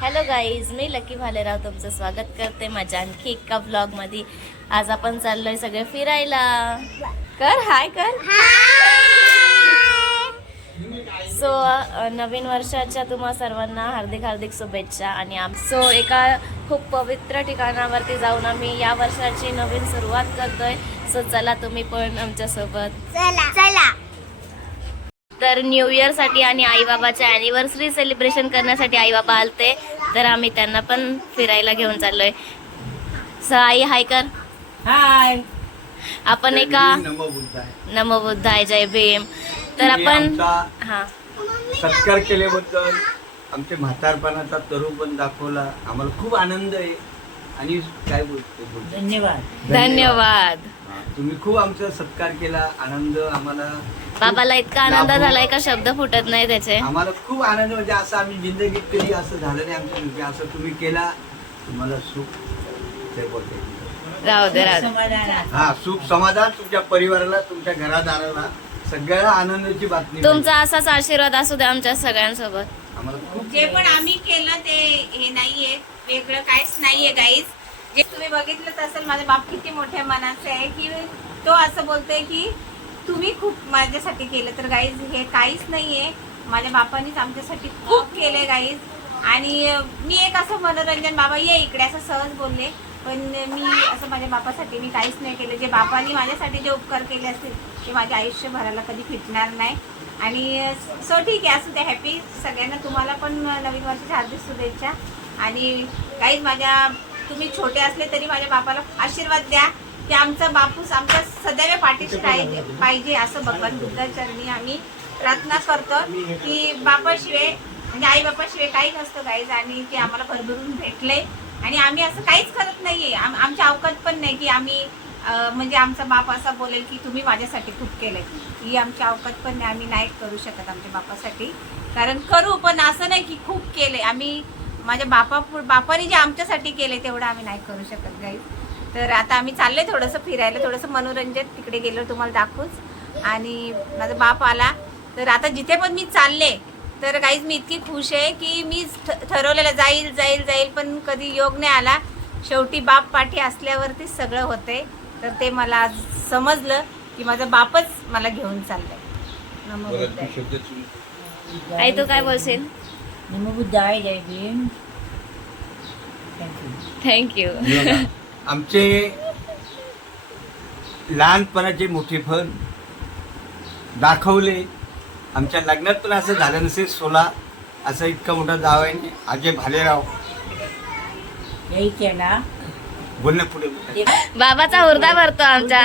Hello guys, मी lucky Bhalerao तुमचं स्वागत करते माझ्या आणखी एका ब्लॉगमध्ये. आज आपण चाललोय सगळे फिरायला. कर हाय कर. सो नवीन वर्षाच्या तुम्हा सर्वांना हार्दिक हार्दिक शुभेच्छा. आणि सो एका खूप पवित्र ठिकाणावरती जाऊन आम्ही या वर्षाची नवीन सुरुवात करतोय. सो चला तुम्ही पण आमच्यासोबत. चला चला. तर न्यू इयरसाठी आणि आईबाबाच्या ॲनिव्हर्सरी सेलिब्रेशन करण्यासाठी आईबाबा आलते, तर आम्ही त्यांना पण फिरायला घेऊन चाललोय. सो आई हाय कर. हाय. आपण एका नमो बुद्धाय जय भीम. तर आपण हा सत्कार केल्याबद्दल आमच्या म्हातारपणाचा तरुण दाखवला, आम्हाला खूप आनंद आहे. आणि काय बोलतो धन्यवाद. धन्यवाद. तुम्ही खूप आमचा सत्कार केला, आनंद आम्हाला. बाबाला इतका आनंद झालाय का शब्द फुटत नाही त्याचे. आम्हाला खूप आनंद, म्हणजे असं आम्ही जिंदगीत कधी असं झालं नाही आमच्या घरी. असं तुम्ही केला, तुम्हाला सुख ते बोलते. राहू दे राहू दे. समाधान. हा, सुख समाधान तुमच्या परिवाराला, तुमच्या घरादाराला, सगळ्या आनंदाची बातमी. तुमचा असाच आशीर्वाद असू द्या आमच्या सगळ्यांसोबत. आम्हाला खूप जे पण आम्ही केलं ते हे नाहीये, वेगळं काहीच नाहीये गाईज. जे तुम्ही बघितलंच असेल, माझा बाप किती मोठ्या मनाचा आहे की तो असं बोलतोय की तुम्ही खूप माझ्यासाठी केलं. तर गाईज हे काहीच नाहीये, माझ्या बापानीच आमच्यासाठी खूप केले गाईज. आणि मी एक असं मनोरंजन, बाबा ये इकडे असं सहज बोलले, पण मी असं माझ्या बापासाठी मी काहीच नाही केलं. जे बापानी माझ्यासाठी जे उपकार केले असतील ते माझ्या आयुष्यभराला कधी फिटणार नाही. आणि सो ठीक आहे, असू द्या. हॅपी सगळ्यांना. तुम्हाला पण नवीन वर्षाच्या हार्दिक शुभेच्छा. आणि काहीच माझ्या, तुम्ही छोटे असले तरी माझ्या बापाला आशीर्वाद द्या की आमचा बापूस आमच्या सदैव पाठीशी राहिले पाहिजे, असं भगवान बुद्धाचरणी आम्ही प्रार्थना करतो. की बापाशिवाय म्हणजे आई बापाशिवाय काही नसतं गाईज. आणि ते आम्हाला भरभरून भेटले. आणि आम्ही असं काहीच करत नाहीये, आमच्या अवकात पण नाही की आम्ही म्हणजे आमचा बाप असा बोलेल की तुम्ही माझ्यासाठी खूप केलंय. ही आमच्या अवकात पण नाही, आम्ही नाही करू शकत आमच्या बापासाठी. कारण करू, पण असं नाही की खूप केले आम्ही. माझ्या बापाने जे आमच्यासाठी केले तेवढं आम्ही नाही करू शकत गाईज. तर आता आम्ही चाललोय थोडंसं फिरायला, थोडंसं मनोरंजन. तिकडे गेलो तुम्हाला दाखवूच. आणि माझा बाप आला, तर आता जिथे पण मी चालले तर गाईज मी इतकी खुश आहे की मी ठरवलेलं जाईल जाईल जाईल, पण कधी योग नाही आला. शेवटी बाप पाठी असल्यावरती सगळं होतंय. तर ते मला आज समजलं की माझा बापच मला घेऊन चाललाय. नमो बुद्धाय. आई तू काय बोलशील? नमो बुद्धाय जय भीम. थँक्यू. आमचे लहानपणाचे मोठेपण दाखवले. आमच्या लग्नात पण असं झालं नसेल. 16 असं इतका मोठा जावं आहे अजय भालेराव. जय केला. बोलणं पुढे. बाबाचा हुरदा भरतो आमचा.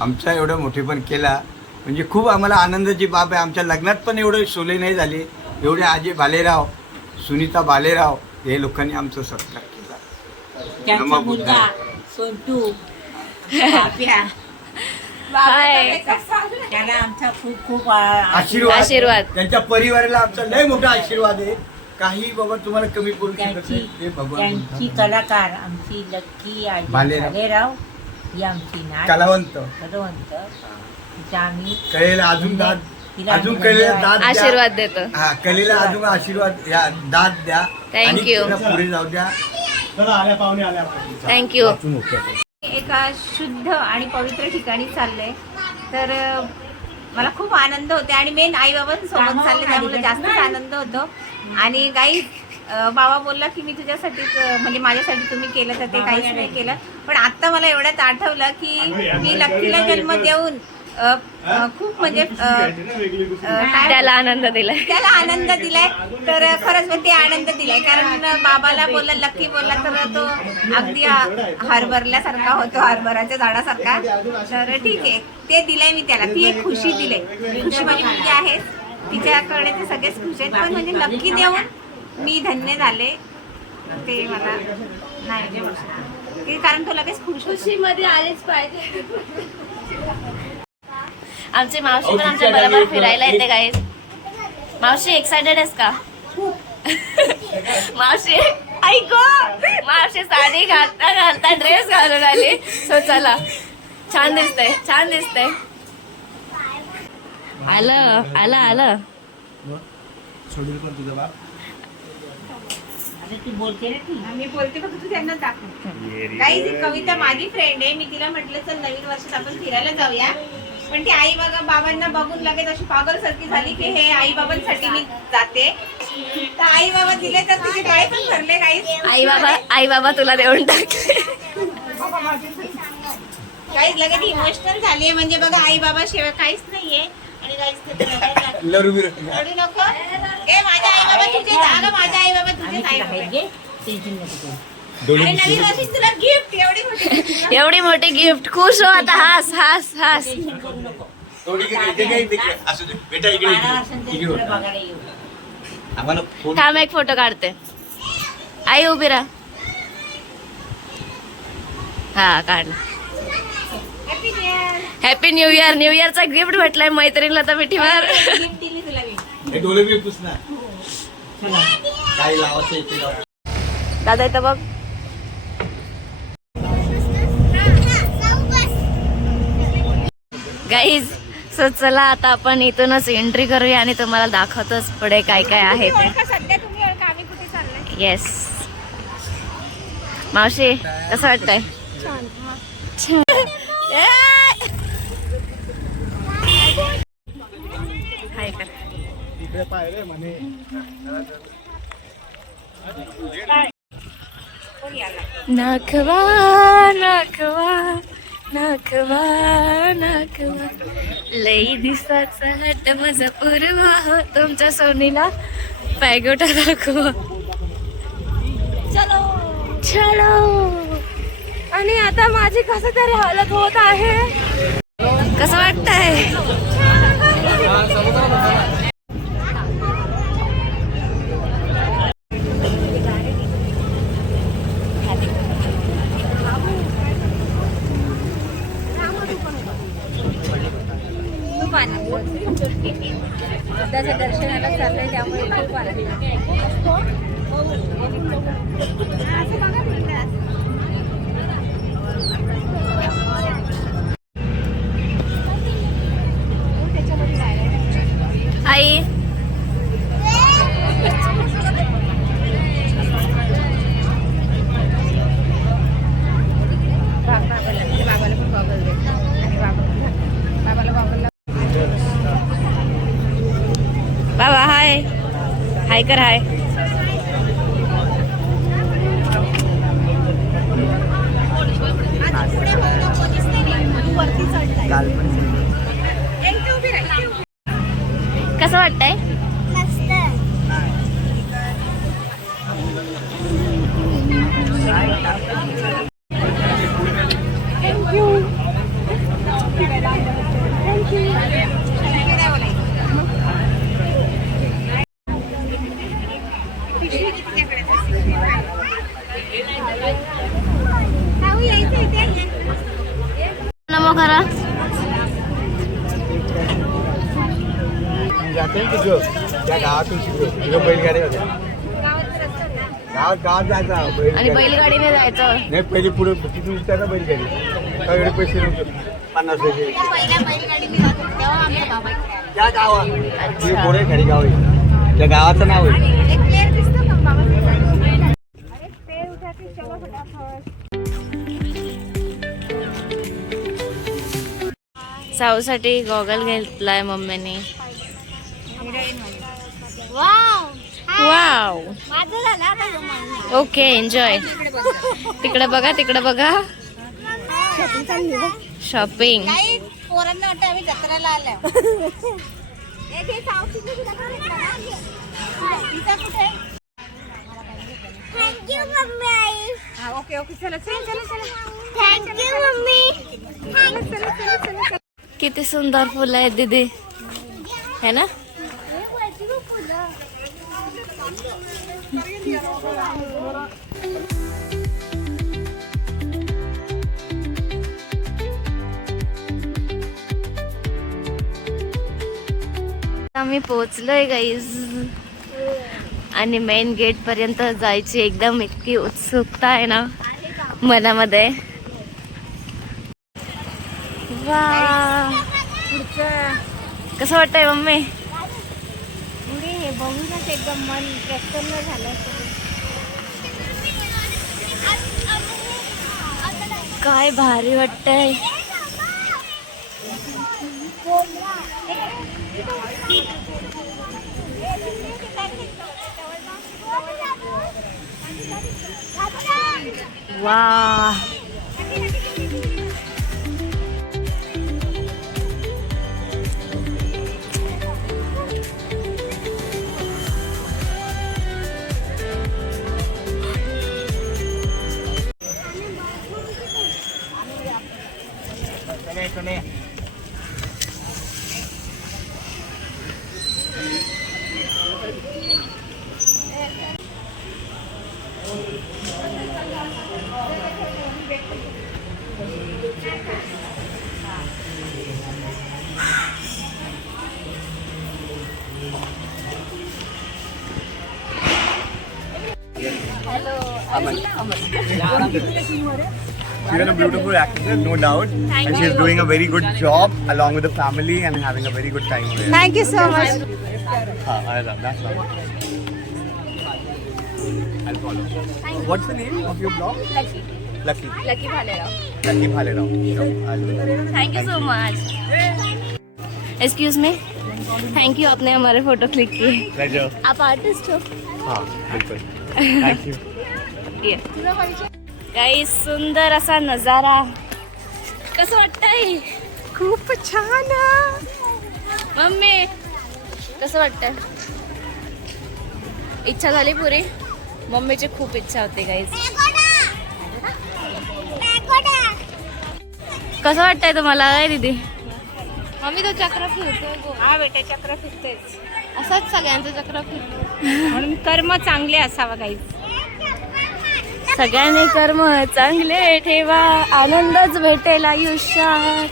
आमचा एवढं मोठेपण केला म्हणजे खूप आम्हाला आनंदाची बाब आहे. आमच्या लग्नात पण एवढे शोले नाही झाले, एवढे अजय भालेराव, सुनीता भालेराव हे लोकांनी आमचा सत्कार केला. त्यांचा मुलगा सोंटू पाप्या, हाय. त्याला आमचा खूप खूप आशीर्वाद. त्यांच्या परिवाराला आमचा लय मोठा आशीर्वाद आहे. काही बाबा तुम्हाला कमी बोलू शकत त्यांची नाही. हे भगवान त्यांची कलाकार आमची लक्की भालेराव ही आमची नाट कलावंत कलावंत. तिचा आम्ही कलेला अजून दाद, तिला अजून कलेला दाद द्या. आशीर्वाद देतो. हा, कलेला अजून आशीर्वाद या, दाद द्या. आणि Thank you. तिला पुढे जाऊ द्या. थँक्यू. एका शुद्ध आणि पवित्र ठिकाणी चाललंय. तर मला खूप आनंद होते. आणि मेन आई बाबांसोबत चालले त्यामुळे जास्तच आनंद होतो. आणि काही बाबा बोलला की मी तुझ्यासाठी म्हणजे माझ्यासाठी तुम्ही केलं, तर ते काहीच नाही केलं. पण आत्ता मला एवढ्यात आठवलं की मी लक्कीला जन्म देऊन खूप म्हणजे त्याला आनंद दिलाय. त्याला आनंद दिलाय. तर खरंच मग ते आनंद दिलाय. कारण बाबाला बोलला, लक्की बोलला, तर तो अगदी हरभरल्यासारखा होतो, हरभराच्या झाडासारखा. तर ठीक आहे, ते दिलंय मी त्याला. ती एक खुशी दिली. खुशी माझी मुलगी आहे, तिच्याकडे ते सगळेच खुश आहेत. पण म्हणजे लक्की देऊन मी धन्य झाले. ते मला नाही ते, कारण तो लगेच खुशीमध्ये आलेच पाहिजे. आमची मावशी पण आमच्या बरोबर फिरायला येते गाईज. मावशी एक्सायटेड आहेस का? मावशी ऐको, मावशी साडी घालता घालता ड्रेस घालून आली. सो चला, छान दिसतंय, छान दिसतंय. आलं आलं आलं. सोडून पण तुझा बाप आता ती बोलते ना ती. मी बोलते फक्त तू त्यांना दाखव. काही ही कविता माझी फ्रेंड आहे. मी तिला म्हटलं चल नवीन वर्षात आपण फिरायला जाऊया, पण ती आई बाबांना बघून लगेच अशी पागल सारखी झाली की हे आई बाबांसाठी मी जाते. तर आई बाबा दिले तर तिचे डोळे पण भरले. आई बाबा तुला देऊन टाकले. काहीच लगेच इमोशनल झाली. म्हणजे बघा आई बाबा शिवाय काहीच नाहीये. आणि काहीच रडू नको. ए माझ्या आई बाबा तुझे जागा, माझ्या आई बाबा तुझे आई बाबा. टेन्शन नको करू. आणि नवीन वर्षी तुला गिफ्ट एवढी मोठी एवढी मोठी गिफ्ट. खुश हो आता. हास हास हास. टेन्शन करू नको. थोडी असू दे बेटा, इकडे 12 वर्षांचं इकडे तुला बघायला येऊ. आम्हाला फोन थांब एक फोटो काढते. आई उभी राहा. हा काढला. Happy new year. न्यू इयरचा गिफ्ट भेटलाय मैत्रिणीला तर मिठीवर. गिफ्ट दिली तुला मी. हे डोळे बी पुस ना. चला. काय लावायचं इथे लाव. दादा इथं बघ. गाईज सो चला आता आपण इथूनच एंट्री करूया आणि तुम्हाला दाखवतोच पुढे काय काय आहे ते. ओळखा सध्या तुम्ही ओळखा आम्ही कुठे चाललोय. येस. मावशी कसं वाटतंय? हाय का? इकडे पाहिले म्हणे नाखवा नाखवा नाखवा नाखवा लई दिसाचा हट माझा पूर्वा हो तुमच्या सोनीला पॅगोटा दाखवा. चलो. आणि आता माझी कसं तरी हालत होत आहे. कसं वाटतंय? बुद्धाच्या दर्शनाला चाललंय त्यामुळे खूप आनंद. आई बाबाला पण गॉगल दे. आणि बाबाला गॉगल. बाबा हाय. हाय कर. हाय. कसं वाटतंय? नमो खरा. जाते ना तिथं त्या गावातून तिथं बैलगाड्या होत्या. गावात जायचा आणि बैलगाडीने जायचं. नाही पहिले पुढे तिथून विचारलं बैलगाडी. काही पैसे नव्हते 50 पैसे. पहिल्या बैलगाडीने जात होतो तेव्हा आमच्या बाबा. त्या गावात ते गोरे खडी गाव आहे. त्या गावाचं नाव आहे. एक प्लेअर दिसतो का बाबा? अरे पेड़ उठा के चलो फटाफट. साऊसाठी गॉगल घेतलाय मम्मीने. वाव. Okay enjoy. तिकडे बघा तिकडे बघा. शॉपिंग. काही पोरांना वाटतं आम्ही जत्रेला आलोय. Thank you mummy. ओके ओके चला चला चला. Thank you mummy. चला. किती सुंदर फुलं आहेत दीदी है ना. आम्ही पोहोचलोय गाईज आणि मेन गेट पर्यंत जायची एकदम इतकी उत्सुकता आहे ना मनामध्ये. वा कसं वाटतंय मम्मी? बघूनच एकदम मन प्रसन्न झालं. काय भारी वाटतंय. वा, She's a beautiful actress, no doubt. And she's doing a very good job along with the family and having a very good time there. Thank you so much. That's lovely. I'll follow. What's the name of your blog? Lucky Lucky. Lucky Bhalerao. Lucky Bhalerao. Sure, I'll do that. Thank you so much. Excuse me, thank you, आपने हमारे photo click किए. Pleasure. आप artist हो? हाँ, बिल्कुल. Thank you. काही सुंदर असा नजारा. कसं वाटतंय? खूप छान. मम्मी कसं वाटतंय? इच्छा झाली पुरी? मम्मीची खूप इच्छा होती गाईज. कसं वाटतंय तुम्हाला काय दीदी? आम्ही तो चक्र फिरतो. हा बेटा, चक्र फिरतेच. असंच सगळ्यांचं चक्र फिरतो. म्हणून कर्म चांगले असावं गाईज. सगळ्यांनी कर्म चांगले ठेवा, आनंदच भेटेल आयुष्यात.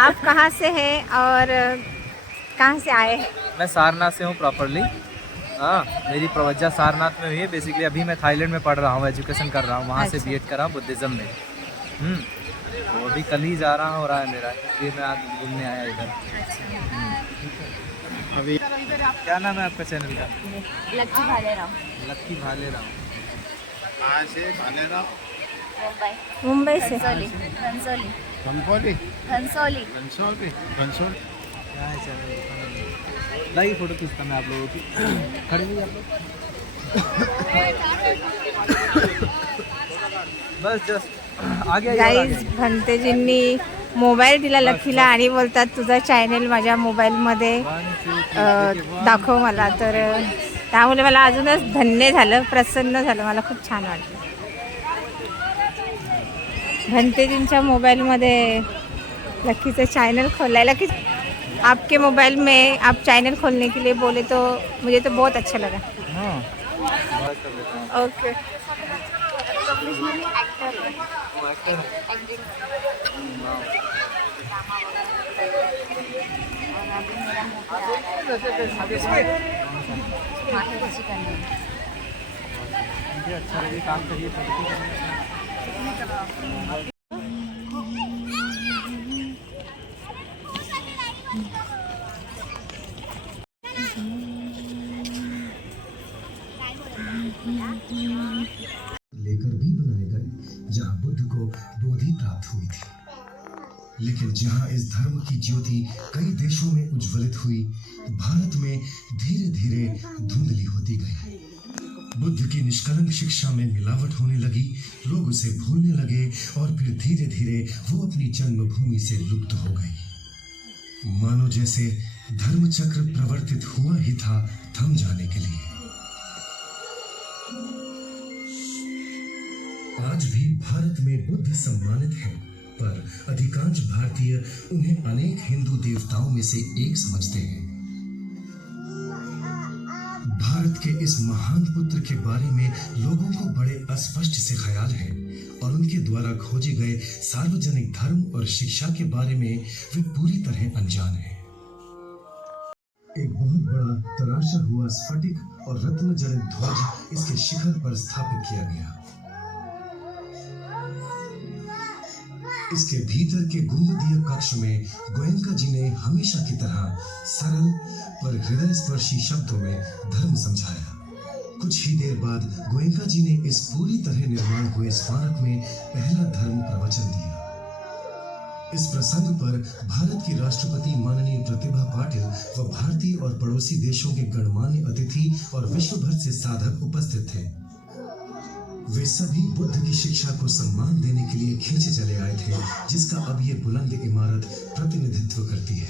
आप कहाँ से हैं और कहाँ से आए हैं? मैं सारनाथ से हूँ प्रॉपरली. हाँ, मेरी प्रवज्जा सारनाथ में हुई है. बेसिकली अभी मैं थाईलैंड में पढ़ रहा हूँ, एजुकेशन कर रहा हूँ. वहाँ से बीएड कर रहा हूँ बुद्धिज़्म में. तो अभी कल ही जा रहा हो रहा है मेरा. ये मैं आज घूमने आया इधर. अभी क्या नाम है आपका चैनल का? लकी भालेराव. लक्की भालेराव. कहाँ से? भालेराव. मुंबई से. घनसोली. घनसोली. घनसोली. घनसोली. घनसोली. क्या है चैनल? लाइए फोटो खींचता मैं आप लोगों की. खड़े हुए आप लोग. बस जस्ट आगे गाईज, भंतेजींनी मोबाईल दिला लकीला आणि बोलतात तुझा चॅनल माझ्या मोबाईलमध्ये दाखव मला. तर त्यामुळे मला अजूनच धन्य झालं, प्रसन्न झालं. मला खूप छान वाटलं. भंतेजींच्या मोबाईलमध्ये लकीचं चैनल खोला. लकी, आपके मोबाइल में आप चैनल खोलने के लिए बोले तो मुझे तो बहुत अच्छा लगा. ओके. अच्छा लगे काम करिए. लेकर भी बनाए गए जहाँ बुद्ध को बोधि प्राप्त हुई थी, लेकिन लेकिन जहां इस धर्म की ज्योति कई देशों में उज्ज्वलित हुई, भारत में धीरे धीरे धुंधली होती गई। बुद्ध की निष्कलंक शिक्षा में मिलावट होने लगी, लोग उसे भूलने लगे और फिर धीरे धीरे वो अपनी जन्मभूमि से लुप्त हो गई। मानो जैसे धर्म चक्र प्रवर्तित हुआ ही था थम जाने के लिए। आज भी भारत में बुद्ध सम्मानित है, पर अधिकांश भारतीय उन्हें अनेक हिंदू देवताओं में से एक समझते हैं। भारत के इस महान पुत्र के बारे में लोगों को बड़े अस्पष्ट से ख्याल हैं और उनके द्वारा खोजे गए सार्वजनिक धर्म और शिक्षा के बारे में वे पूरी तरह अनजान हैं। एक बहुत बड़ा तराशा हुआ स्फटिक और रत्न जड़ित ध्वज इसके शिखर पर स्थापित किया गया। इसके भीतर के गुंबदीय कक्ष में गोयनका जी ने हमेशा की तरह सरल पर हृदय स्पर्शी शब्दों में धर्म समझाया। कुछ ही देर बाद गोयनका जी ने इस पूरी तरह निर्माण हुए स्मारक में पहला धर्म प्रवचन दिया। इस प्रसंग पर भारत की राष्ट्रपति माननीय प्रतिभा पाटिल व भारतीय और पड़ोसी देशों के गणमान्य अतिथि और विश्व भर से साधक उपस्थित थे। वे सभी बुद्ध की शिक्षा को सम्मान देने के लिए खींचे चले आए थे, जिसका अब ये बुलंद इमारत प्रतिनिधित्व करती है।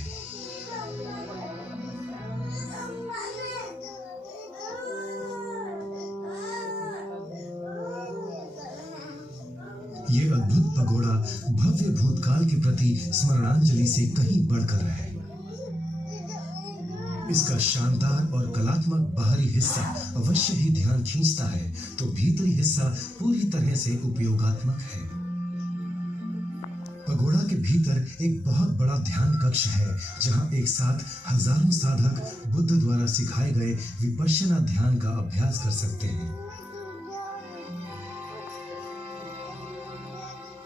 ये अद्भुत पगोड़ा भव्य भूतकाल के प्रति स्मरणांजलि से कहीं बढ़कर है। इसका शानदार और कलात्मक बाहरी हिस्सा अवश्य ही ध्यान खींचता है, तो भीतरी हिस्सा पूरी तरह से उपयोगात्मक है। पगोड़ा के भीतर एक बहुत बड़ा ध्यान कक्ष है, जहां एक साथ हजारों साधक बुद्ध द्वारा सिखाए गए विपश्यना ध्यान का अभ्यास कर सकते हैं।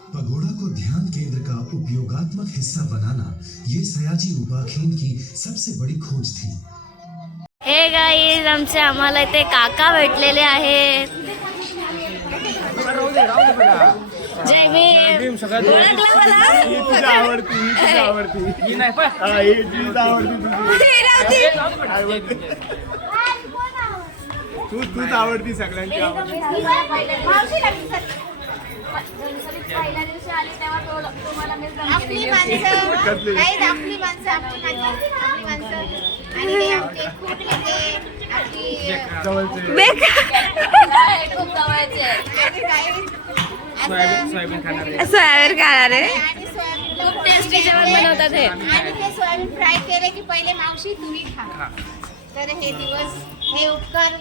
पगोड़ा को ध्यान केंद्र का उपयोगात्मक हिस्सा बनाना ये सयाजी उपाख्यान की सबसे बड़ी खोज थी। हे गाईज, आम्हाला इथे काका भेटलेले आहेत। जय भीम. ओळखला मला? तुझी आवडती ही नाही पण हा, ही तुझी आवडती तूच आवडती सगळ्यांची आवडती. पहिल्या दिवशी आली तेव्हा तुम्हाला मी आपली माणसं काही आपली माणसं आपली माणसं आणि हे आमचे खूप नेते आपली खूप जवळचे आणि काही सोयाबीन खाणार आहे. सोयाबीन खाणार आहे. आणि सोयाबीन खूप टेस्टी जेवण बनवतात हे. आणि ते सोयाबीन फ्राय केले की पहिले मावशी तुम्ही खा. तर हे दिवस हे उपकार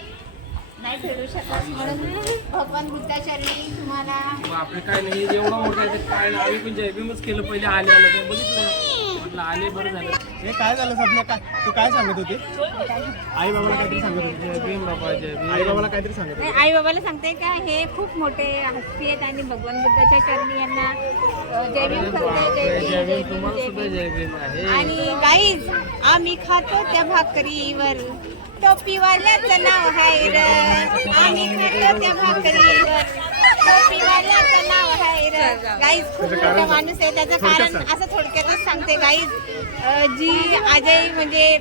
नाही फेडू शकत, म्हणून भगवान बुद्धाचरणी तुम्हाला आपलं काय नाही एवढं मोठं आहे ते काय नाही. आम्ही पण जयभीमच केलं पहिले आले ते बघितलं म्हटलं आले बरं झालं. हे काय झालं सध्या काय तू काय सांगत होती? आई बाबाला काहीतरी सांगत होती. जयभीम बाबा जयभीम. आई बाबाला काहीतरी सांगत होती. आई बाबाला सांगते का हे खूप मोठे हस्ती आहेत आणि भगवान बुद्धाच्या चरणी यांना जय भीम करते. जय भीम, जय भीम, तुम्हाला जय सुद्धा भीम. जयभीम आहे. आणि गाईज आम्ही खातो त्या भाकरीवर टोपीवाल्याचं नाव आहे र. आम्ही खातो त्या भाकरीवर टोपीवाल्याचं नाव आहे र. गाईज खूप मोठा माणूस आहे. त्याचं कारण असं थोडक्यातच सांगते गाईज. जी अजय म्हणजे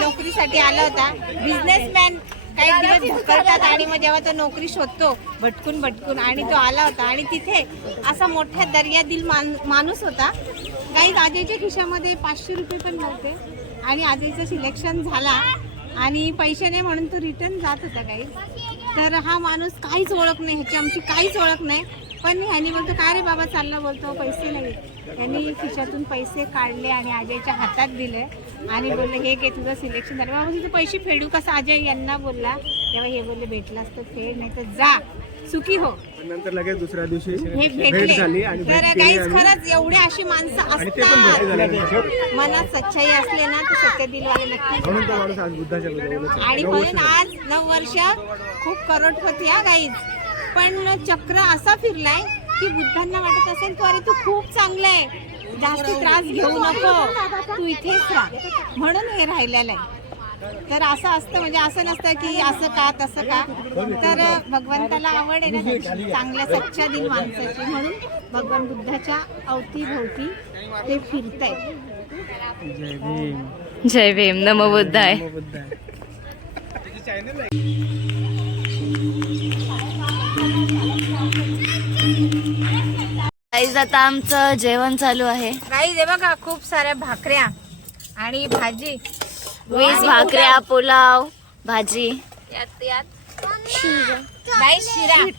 नोकरीसाठी आला होता, बिझनेसमॅन काही दिवस भटकतात आणि मग जेव्हा तो नोकरी शोधतो भटकून आणि तो आला होता आणि तिथे असा मोठ्या दर्यादिल माणूस होता. काही अजयच्या खिशामध्ये 500 रुपये पण नव्हते आणि अजयचं सिलेक्शन झाला आणि पैसे नाही म्हणून तो रिटर्न जात होता काही. तर हा माणूस काहीच ओळख नाही, ह्याची आमची काहीच ओळख नाही. पण ह्यानी बोलतो काय रे बाबा चालला, बोलतो पैसे नाही. यांनी खिशातून पैसे काढले आणि अजयच्या हातात दिले आणि बोलले हे घे तुझं सिलेक्शन झालं. बाबा तुझे पैसे फेडू कसं अजय यांना बोलला. तेव्हा हे बोलले भेटलास तर फेड, नाही तर जा सुखी हो. नंतर लगेच दुसऱ्या दिवशी हे भेट भेटले. झाली आणि तर भेट केली गाईज आणि खरंच एवढी अशी माणसं आणि ते पण भेटी झाल्या असतात. त्यांच्या. मनात सच्चाई असले ना तर सत्य दिलवाले नक्की. म्हणून तो माणूस आज बुद्धाच्या जवळच आहे. आणि म्हणून आज 9 वर्ष खूप करोडपती हा गाईज. पण चक्र असा फिरलाय की बुद्धांना वाटत असेल तू अरे तू खूप चांगला आहे, जास्त त्रास घेऊ नको, तू इथेच राहा, म्हणून हे राहिलेलं आहे. तर असं असतं, म्हणजे असं नसतं की असं का तसं का. तर भगवंताला आवड आहे ना त्याची, चांगल्या सच्च्या दिल माणसाची, म्हणून भगवान बुद्धाच्या अवतीभोवती ते फिरतायत. जय भीम, नमो बुद्धाय. गाईज आता आमचं जेवण चालू आहे. गाईज हे बघा, खूप साऱ्या भाकऱ्या आणि भाजी, 20 भाकऱ्या, पुलाव, भाजी, गाईज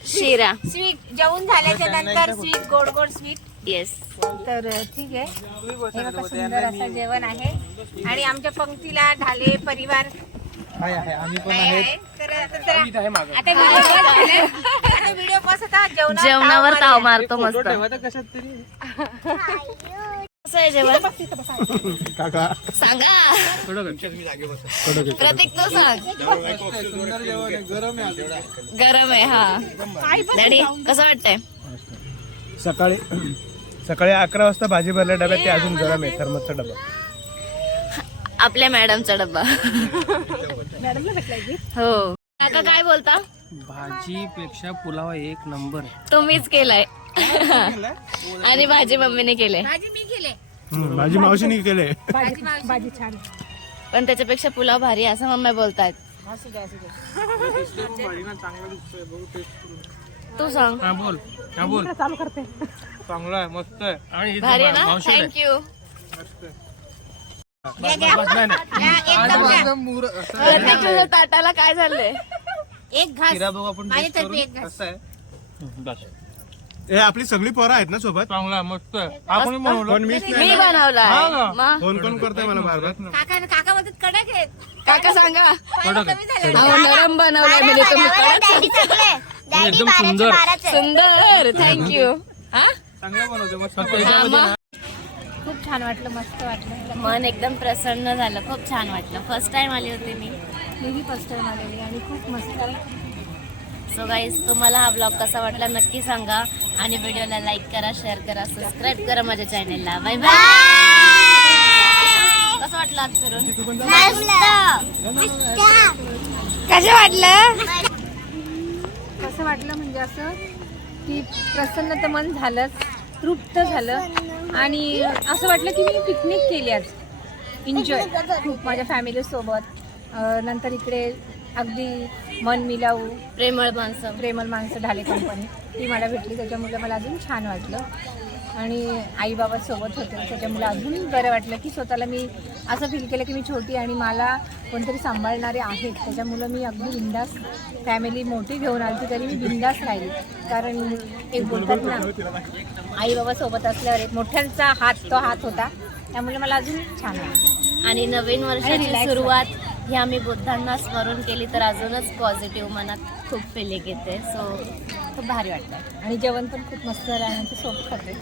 शिरा. स्वीट जेवून झाल्याच्या नंतर स्वीट, गोड गोड स्वीट. येस. तर ठीक आहे, हे बघा सुंदर असं जेवण आहे. आणि आमच्या पंक्तीला ढाले परिवार आम्ही पण आहे. आहेत. तर आता व्हिडिओ कसा होता, जेवणावर ताव मारतो मस्त. कशात तरी कसं आहे जेवण सांगा. प्रतीक तो सांग. सुंदर जेवण आहे, गरम आहे अजून. गरम आहे. हा डॅडी कसं वाटतंय? सकाळी 11 वाजता भाजी भरल्या डब्यात, ते अजून गरम आहे. थर्मसचा डबा. आपल्या मॅडमचा डब्बा. हो काका काय बोलता? भाजी पेक्षा पुलाव एक नंबर आहे. तुम्हीच केलाय आणि भाजी मम्मीने केले, भाजी मी केले, भाजी मावशीने केले. भाजी छान. पण त्याच्यापेक्षा पुलाव भारी असं मम्मी बोलतायत. तू सांग. बोल चालू करते. चांगला आहे, मस्त आहे. आणि भारी आहे ना? थँक्यू. प्रत्येक तुझ्या ताटाला काय झालंय? एक घास आपण माझ्यातर्फे एक घास. हे आपली सगळी पोरं आहेत ना सोबत? चांगला मस्त आहे. आपण बनवलं. पण मीच मी नाही. बनवलाय. मग फोन कोण करताय मला बार बार? काका मदत कडक आहेत. काका सांगा. पाणी कमी झालं. अहो, नरम बनवलाय म्हणजे तुम्ही कडक. एकदम सुंदर. सुंदर, थँक्यू. चांगलं बनवते, मस्त. हा, मग खूप छान वाटलं, मस्त वाटलं. मन एकदम प्रसन्न झालं. खूप छान वाटलं. फर्स्ट टाइम आली होती मीही फर्स्ट टाइम आलेली आणि खूप मस्त. सो गाईज, तुम्हाला हा ब्लॉग कसा वाटला नक्की सांगा. आणि व्हिडिओला लाईक करा, शेअर करा, सबस्क्राईब करा माझ्या चॅनलला. Bye bye. कसं वाटलं आज फिरून? कसं वाटलं म्हणजे असं की प्रसन्न तर मन झालंच, तृप्त झालं. आणि असं वाटलं की मी पिकनिक केली आज. एन्जॉय खूप माझ्या फॅमिलीसोबत. नंतर इकडे अगदी मन मिलावू प्रेमळ माणसं ढाले कंपनी ती मला भेटली, त्याच्यामुळे मला अजून छान वाटलं. आणि आईबाबा सोबत होते, त्याच्यामुळे अजून बरं वाटलं की स्वतःला मी असं फील केलं की मी छोटी आणि मला कोणतरी सांभाळणारे आहेत. त्याच्यामुळं मी अगदी बिंदास, फॅमिली मोठी घेऊन आली तरी मी बिंदास राहिली. कारण एक बोलतात ना, आईबाबा सोबत असल्यावर एक मोठ्यांचा हात तो हात होता, त्यामुळे मला अजून छान वाटलं. आणि नवीन वर्षाची relax सुरुवात ही आम्ही बुद्धांना स्मरून केली तर अजूनच पॉझिटिव्ह मनात खूप फिलिंग येते. सो खूप भारी वाटतं. आणि जेवण पण खूप मस्त राहण्याचं सोबत खाते.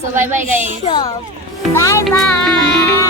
So bye bye guys. Bye bye.